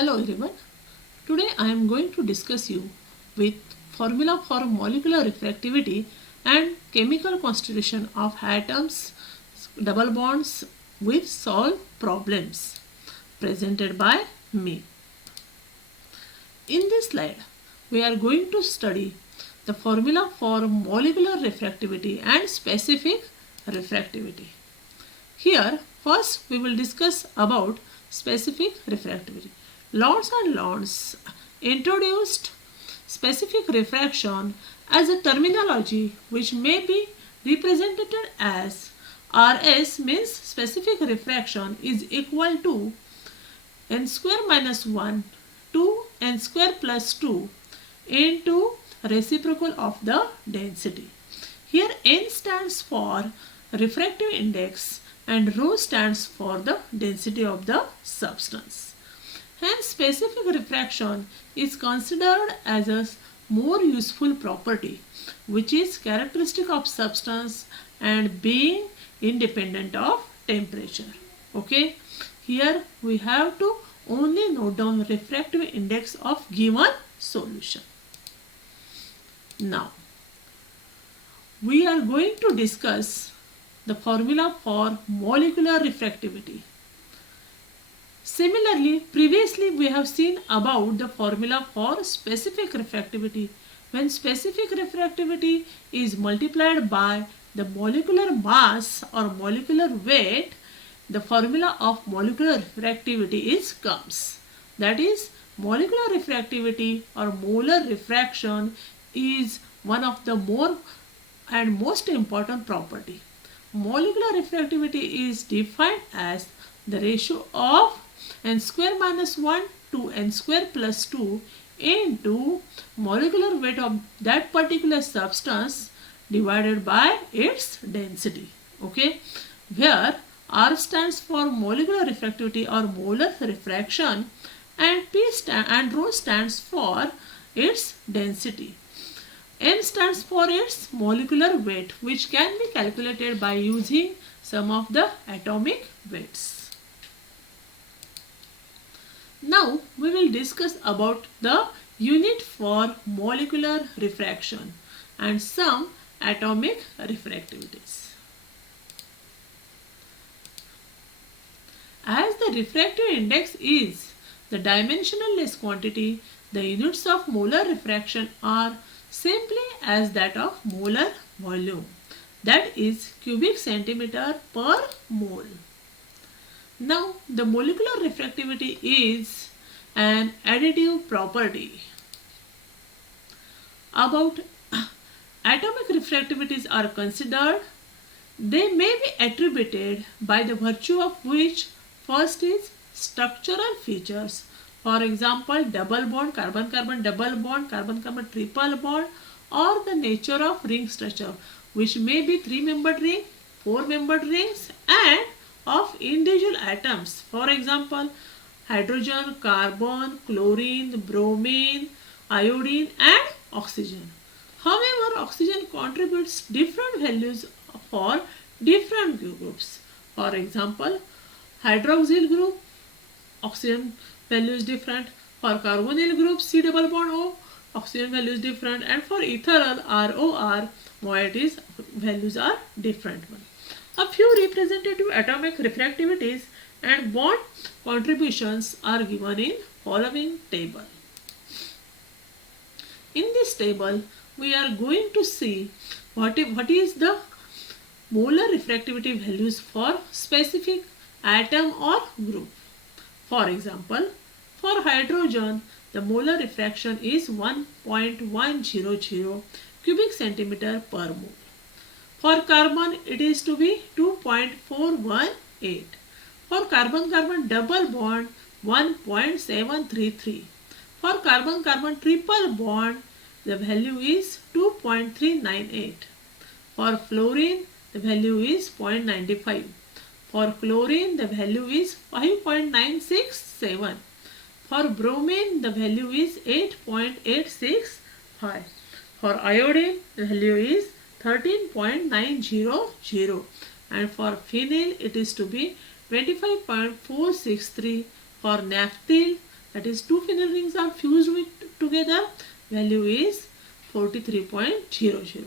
Hello everyone. Today I am going to discuss you with formula for molecular refractivity and chemical constitution of atoms, double bonds with solved problems presented by me. In this slide, we are going to study the formula for molecular refractivity and specific refractivity. Here, first we will discuss about specific refractivity. Lorentz and Lorentz introduced specific refraction as a terminology which may be represented as RS means specific refraction is equal to n square minus 1 to n square plus 2 into reciprocal of the density. Here n stands for refractive index and rho stands for the density of the substance. Hence, specific refraction is considered as a more useful property which is characteristic of substance and being independent of temperature. Okay, here we have to only note down refractive index of given solution. Now, we are going to discuss the formula for molecular refractivity. Similarly, previously we have seen about the formula for specific refractivity. When specific refractivity is multiplied by the molecular mass or molecular weight, the formula of molecular refractivity comes. That is, molecular refractivity or molar refraction is one of the more and most important property. Molecular refractivity is defined as the ratio of n square minus 1 to n square plus 2 into molecular weight of that particular substance divided by its density. Okay, where R stands for molecular refractivity or molar refraction and and rho stands for its density. N stands for its molecular weight, which can be calculated by using some of the atomic weights. Now we will discuss about the unit for molecular refraction and some atomic refractivities. As the refractive index is the dimensionless quantity, the units of molar refraction are simply as that of molar volume, that is cubic centimeter per mole. Now, the molecular refractivity is an additive property. About atomic refractivities are considered, they may be attributed by the virtue of which first is structural features. For example, double bond, carbon-carbon double bond, carbon-carbon triple bond, or the nature of ring structure, which may be 3-membered ring, 4-membered rings, and of individual atoms. For example, hydrogen, carbon, chlorine, bromine, iodine, and oxygen. However, oxygen contributes different values for different groups. For example, hydroxyl group, oxygen value is different. For carbonyl group, C double bond O, oxygen value is different. And for ethyl ROR, moieties values are different. A few representative atomic refractivities and bond contributions are given in following table. In this table, we are going to see what is the molar refractivity values for specific atom or group. For example, for hydrogen, the molar refraction is 1.100 cubic centimeter per mole. For carbon, it is to be 2.418. For carbon-carbon double bond, 1.733. For carbon-carbon triple bond, the value is 2.398. For fluorine, the value is 0.95. For chlorine, the value is 5.967. For bromine, the value is 8.865. For iodine, the value is 13.900. And for phenyl, it is to be 25.463. For naphthyl, that is two phenyl rings are fused together, value is 43.00.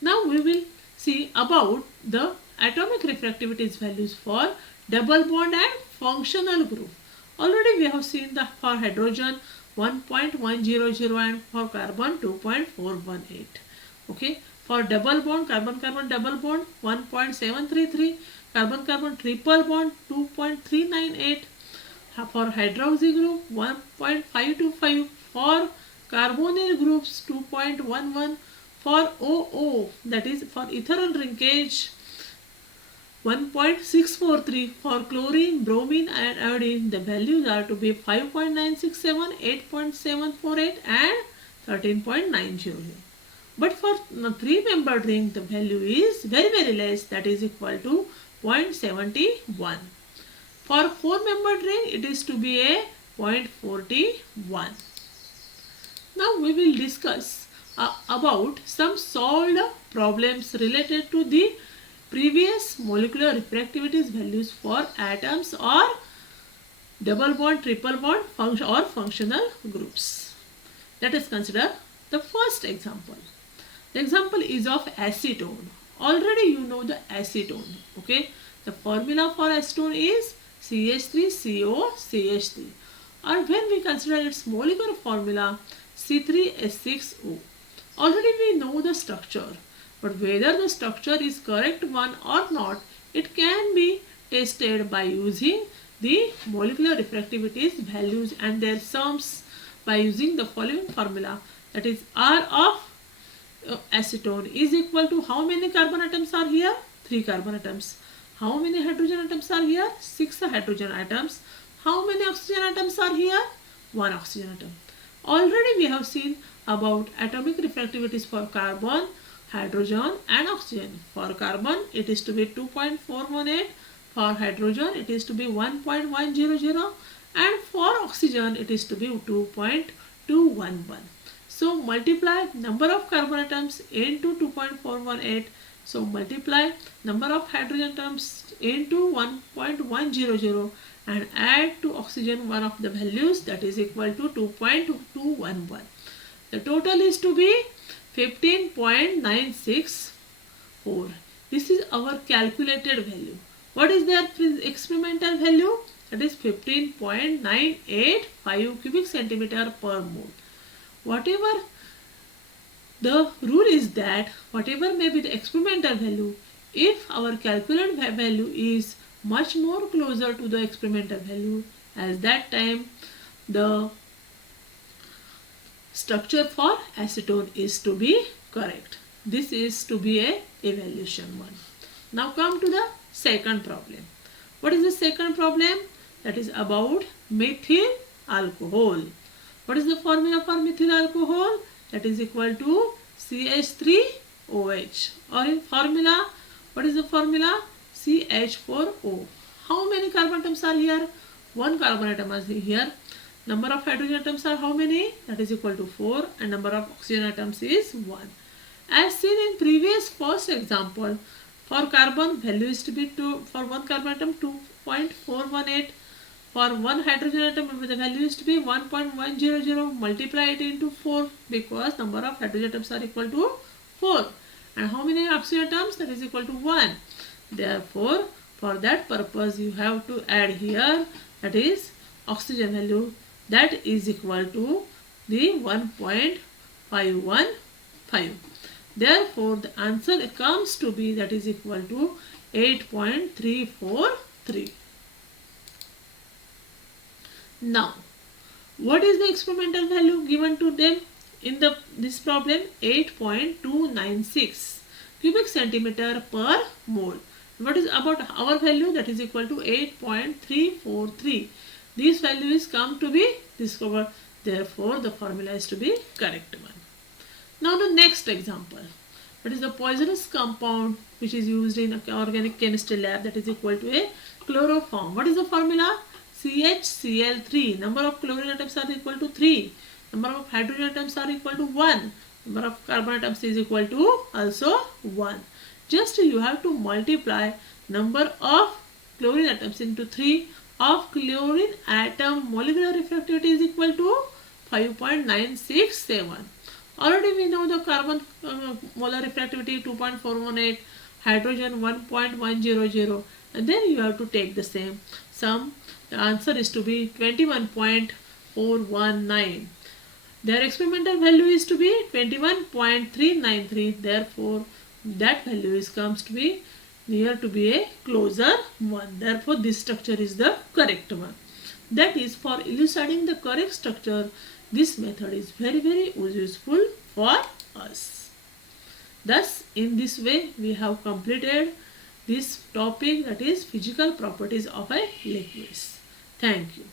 Now we will see about the atomic refractivity values for double bond and functional group. Already we have seen the for hydrogen 1.100 and for carbon 2.418. Okay, for double bond, carbon-carbon double bond 1.733, carbon-carbon triple bond 2.398, for hydroxy group 1.525, for carbonyl groups 2.11, for OO, that is for ethyl linkage 1.643, for chlorine, bromine and iodine the values are to be 5.967, 8.748 and 13.900. But for three-membered ring the value is very less, that is equal to 0.71. For four-membered ring it is to be a 0.41. Now we will discuss about some solved problems related to the previous molecular refractivity values for atoms or double bond, triple bond or functional groups. Let us consider the first example. The example is of acetone. Already you know the acetone. Okay, the formula for acetone is CH3COCH3, or when we consider its molecular formula C3H6O. Already we know the structure, but whether the structure is correct one or not, it can be tested by using the molecular refractivity values and their sums by using the following formula, that is R of acetone is equal to how many carbon atoms are here? 3 carbon atoms. How many hydrogen atoms are here? 6 hydrogen atoms. How many oxygen atoms are here? 1 oxygen atom. Already we have seen about atomic refractivities for carbon, hydrogen and oxygen. For carbon it is to be 2.418, for hydrogen it is to be 1.100 and for oxygen it is to be 2.211. So multiply number of carbon atoms into 2.418. So multiply number of hydrogen atoms into 1.100 and add to oxygen one of the values, that is equal to 2.211. The total is to be 15.964. This is our calculated value. What is their experimental value? That is 15.985 cubic centimeter per mole. Whatever the rule is that whatever may be the experimental value, if our calculated value is much more closer to the experimental value, at that time the structure for acetone is to be correct. This is to be a evaluation one. Now come to the second problem. What is the second problem? That is about methyl alcohol. What is the formula for methyl alcohol? That is equal to CH3OH, or in formula, what is the formula? CH4O. How many carbon atoms are here? 1 carbon atom is here. Number of hydrogen atoms are how many? That is equal to 4, and number of oxygen atoms is 1. As seen in previous first example, for carbon value is to be 2, for 1 carbon atom 2.418, for 1 hydrogen atom the value is to be 1.100, multiply it into 4 because number of hydrogen atoms are equal to 4, and how many oxygen atoms? That is equal to 1. Therefore for that purpose you have to add here, that is oxygen value, that is equal to the 1.515. Therefore the answer comes to be, that is equal to 8.343. Now what is the experimental value given to them in this problem? 8.296 cubic centimeter per mole. What is about our value? That is equal to 8.343. This value is come to be discovered. Therefore the formula is to be correct one. Now the next example, that is the poisonous compound which is used in organic chemistry lab, that is equal to a chloroform. What is the formula? CHCl3. Number of chlorine atoms are equal to 3. Number of hydrogen atoms are equal to 1. Number of carbon atoms is equal to also 1. Just you have to multiply number of chlorine atoms into 3 of chlorine atom molecular refractivity is equal to 5.967. Already we know the carbon molar refractivity 2.418, hydrogen 1.100, and then you have to take the same sum. The answer is to be 21.419. Their experimental value is to be 21.393. Therefore, that value comes to be near to be a closer one. Therefore, this structure is the correct one. That is, for elucidating the correct structure, this method is very useful for us. Thus, in this way, we have completed this topic, that is physical properties of a liquid. Thank you.